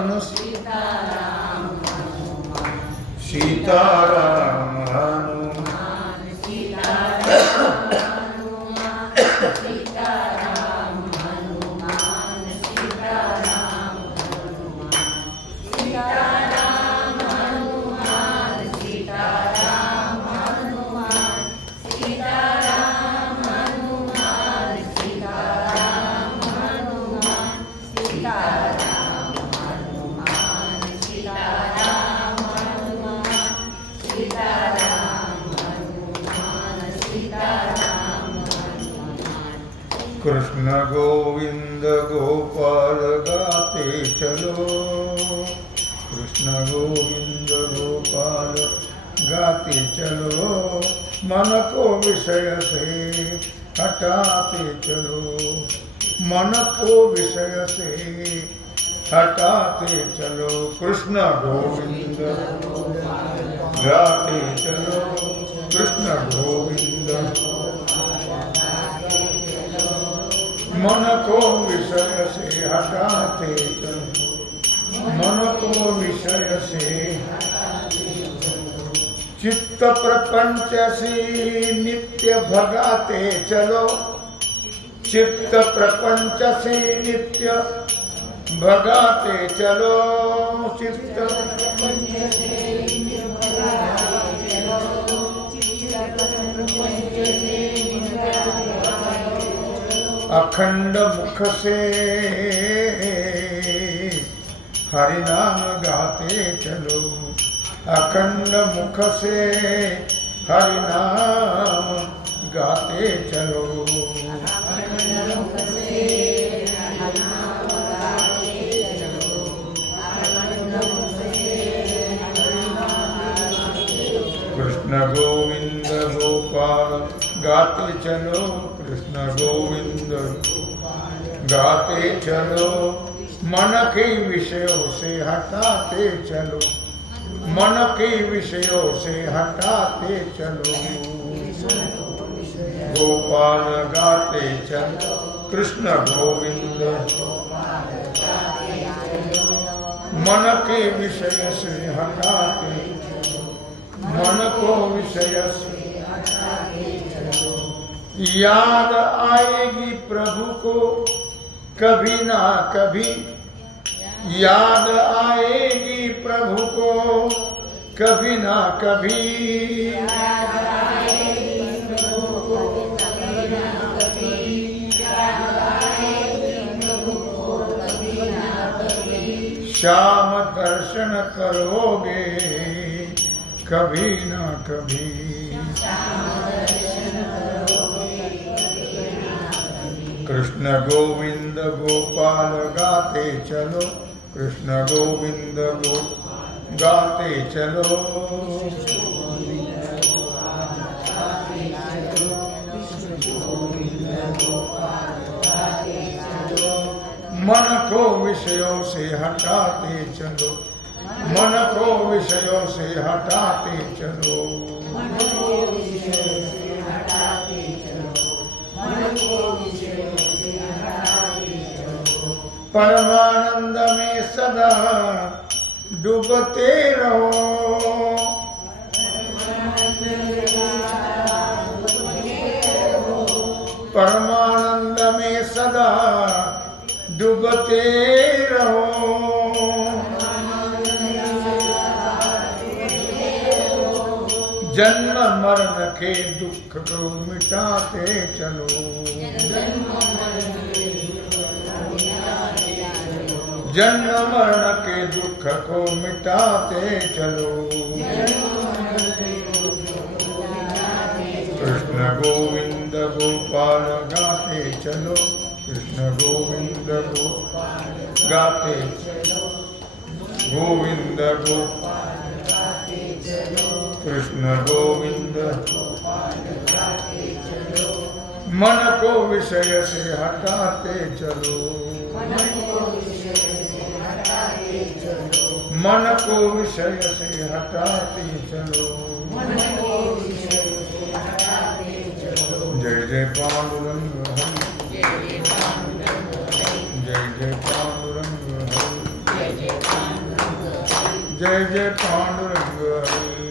हनुमान सीताराम कृष्ण गोविंद गोपाल गाते चलो कृष्ण गोविंद गोपाल गाते चलो मन को विषय से हटाते चलो मन को विषय से हटाते चलो कृष्ण गोविंद गाते चलो कृष्ण गोविंद मन को विषय से हटाते चलो। मन को विषय से चित्त प्रपंच से नित्य भगाते चलो। चित्त प्रपंच से नित्य भगाते चलो। चित्त अखंड मुख से हरि नाम गाते चलो। अखंड मुख से हरि नाम गाते चलो। गाते चलो, कृष्ण गोविंद गाते चलो मन के विषयों से हटाते चलो मन के विषयों से हटाते चलो। गोपाल गाते चलो, कृष्ण गोविंद। मन के विषय से हटाते मन को विषय से याद आएगी प्रभु को, कभी ना कभी। याद आएगी प्रभु को, कभी ना कभी। श्याम दर्शन करोगे, कभी ना कभी। कृष्ण गोविंद गोपाल गाते चलो कृष्ण गोविंद गो गाते चलो। मन को विषयों से हटाते चलो मन को विषयों से हटाते चलो। परमानंद में सदा डूबते रहो। परमानंद में सदा डूबते रहो। जन्म मरण के दुख को मिटाते चलो। जन्म मरण के दुख को मिटाते चलो। कृष्ण गोविंद गोपाल गाते चलो। कृष्ण गोविंद गोपाल गाते चलो। गोविंद गोपाल कृष्ण गोविंद। मन को विषय से हटाते चलो। मन को विषय से हटाते चलो। जय जय पांडुरंग जय जय पांडुरंग जय जय पांडुरंग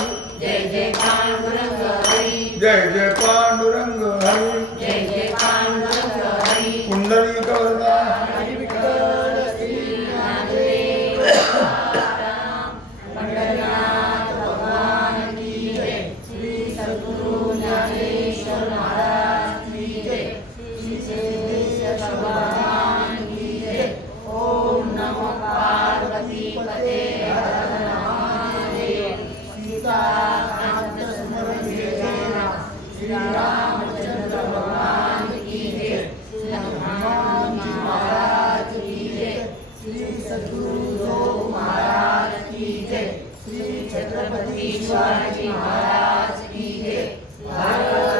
श्री छत्रपति शिवाजी महाराज की जय भारत